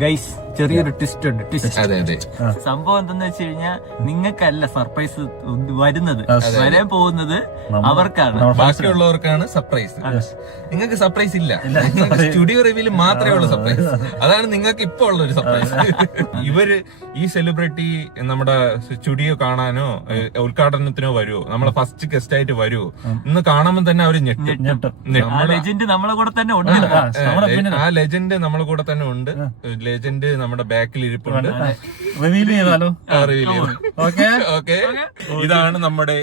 Guys ചെറിയൊരു twist ഉണ്ട്. അതെ അതെ, സംഭവം എന്തെന്ന് വെച്ച് കഴിഞ്ഞാൽ നിങ്ങൾക്കല്ല സർപ്രൈസ് വരുന്നത്, വരാൻ പോകുന്നത് അവർക്കാണ്, ബാക്കിയുള്ളവർക്കാണ് സർപ്രൈസ്. നിങ്ങൾക്ക് സർപ്രൈസ് ഇല്ല, സ്റ്റുഡിയോ റിവ്യൂല് മാത്രമേ ഉള്ളൂ സർപ്രൈസ്. അതാണ് നിങ്ങൾക്ക് ഇപ്പൊ ഉള്ള ഒരു സർപ്രൈസ്. ഇവര് ഈ സെലിബ്രിറ്റി നമ്മുടെ സ്റ്റുഡിയോ കാണാനോ ഉദ്ഘാടനത്തിനോ വരുമോ, നമ്മളെ ഫസ്റ്റ് ഗസ്റ്റ് ആയിട്ട് വരുമോ ഇന്ന് കാണുമ്പോൾ തന്നെ അവര് ഞെട്ടും. ലെജൻഡ് നമ്മളെ കൂടെ തന്നെ ഉണ്ട്. ആ ലെജൻഡ് നമ്മളെ കൂടെ തന്നെ ഉണ്ട്. ലെജൻഡ് നമ്മുടെ ബാക്കിൽ ഇരിപ്പുണ്ട്. ഓക്കെ, ഇതാണ് നമ്മുടെ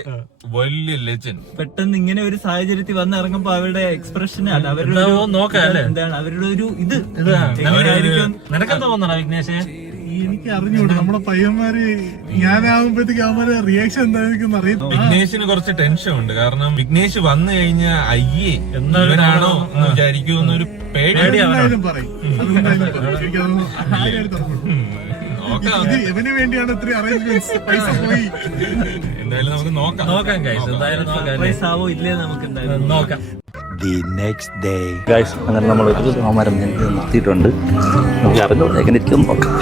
വലിയ ലെജൻഡ്. പെട്ടെന്ന് ഇങ്ങനെ ഒരു സാഹചര്യത്തിൽ വന്ന് ഇറങ്ങുമ്പോ അവരുടെ എക്സ്പ്രഷൻ ആണ്, അവരുടെ എന്താണ് അവരുടെ ഒരു ഇത് നിനക്കെന്താ തോന്നണ വിഘ്നേഷ്? എനിക്ക് അറിഞ്ഞൂടെ നമ്മുടെ പയ്യന്മാര് ഞാനാവുമ്പോഴത്തേക്ക് അവന്മാരെ റിയാക്ഷൻ എന്തായിരിക്കും അറിയാം. വിഘ്നേഷിന് കുറച്ച് ടെൻഷൻ ഉണ്ട്, കാരണം വിഘ്നേഷ് വന്നു കഴിഞ്ഞാൽ അയ്യേ എന്നാണോ എന്ന് വിചാരിക്കുമെന്നൊരു എന്തായാലും പറയും. ഇവന് വേണ്ടിയാണ് ഇത്രയും അറേഞ്ച്മെന്റ്സ്, പൈസ പോയി. എന്തായാലും നമുക്ക് നോക്കാം ഗൈസ്, എന്തായാലും സർപ്രൈസ് ആവോ ഇല്ലേ നമുക്ക് എന്തായാലും നോക്കാം. The next day. Guys, അങ്ങനെ നമ്മൾ ഒരു സമാരം നിർത്തിയിട്ടുണ്ട്. നമുക്ക് അറിഞ്ഞു എങ്ങനെ ഇരിക്കും നോക്കാം.